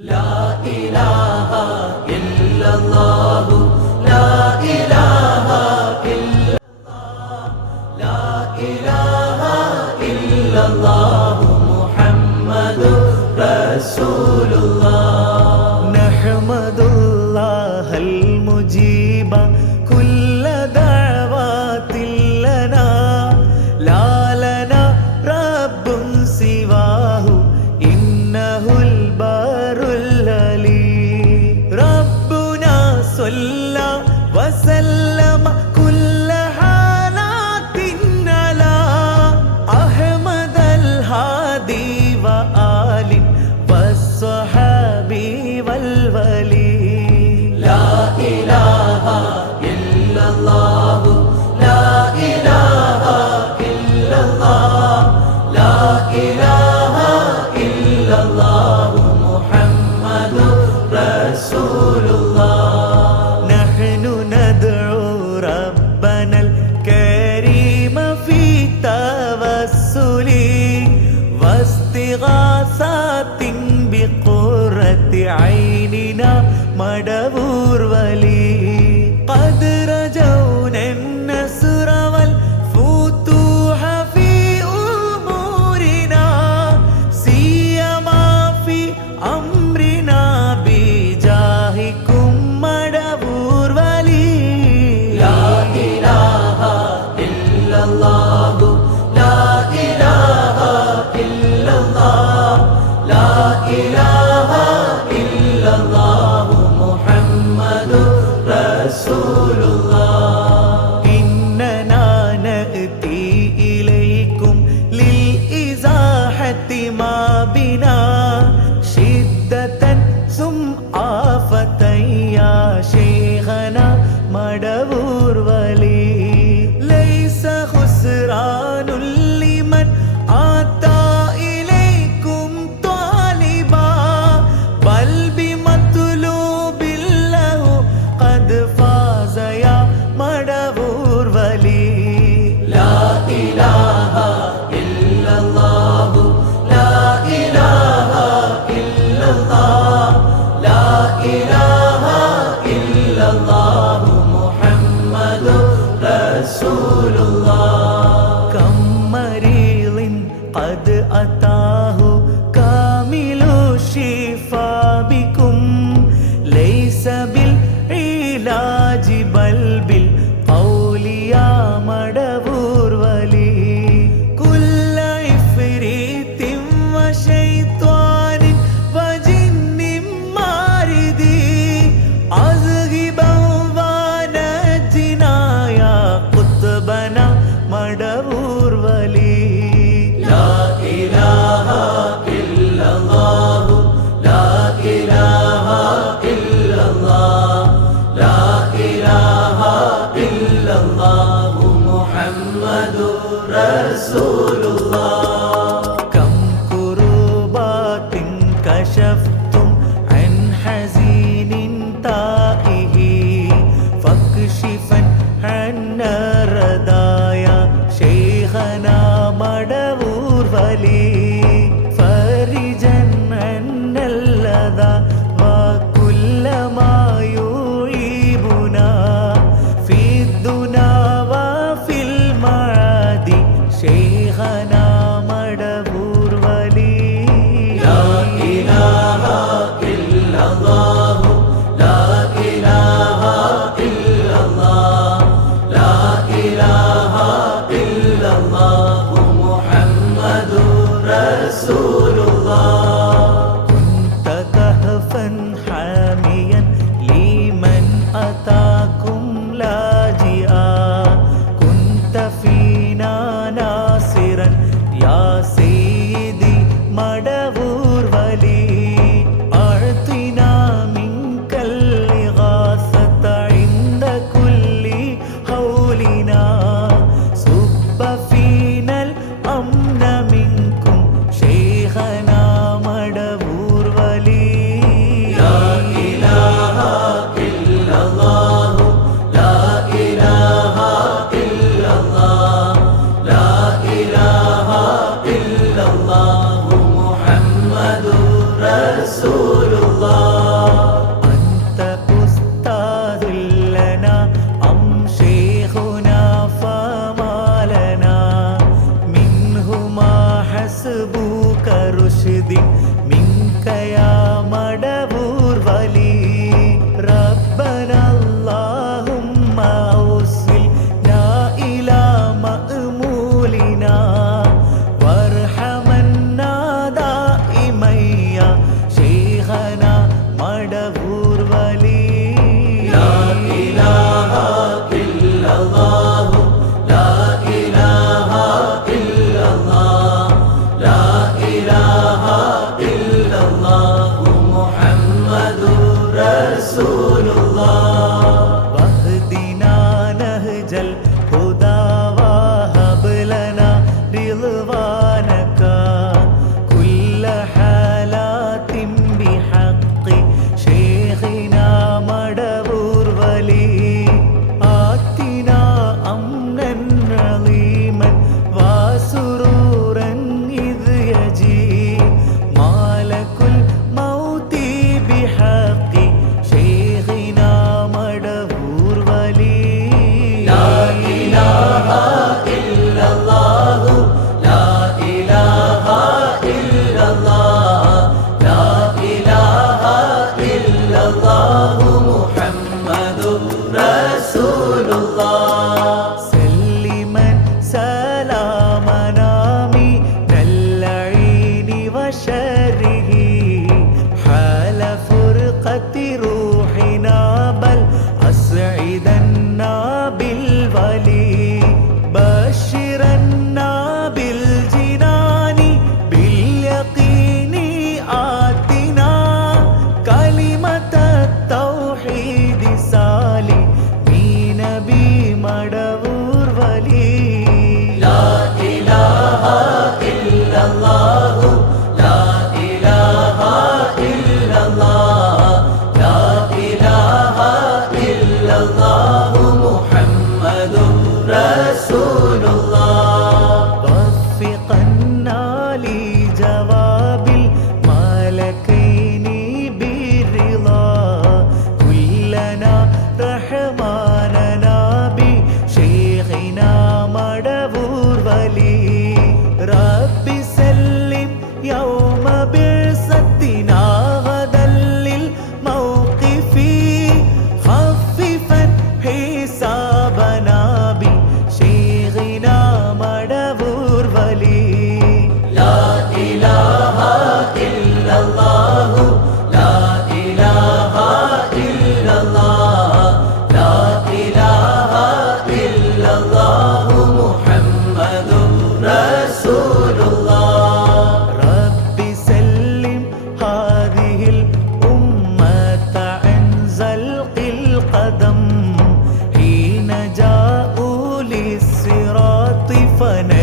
لا الہ الا Aquila. You know. Allah. ஊர்வலி லா இலாஹா இல்லல்லாஹு லா இலாஹா இல்லல்லாஹ் லா இலாஹா இல்லல்லாஹு முஹம்மது ரசூலுல்லாஹ் الله. لا إله إلا الله. لا إله إلا الله. محمد رسول الله. كنت كهفا حاميا لمن أتى మింకయా رسول மன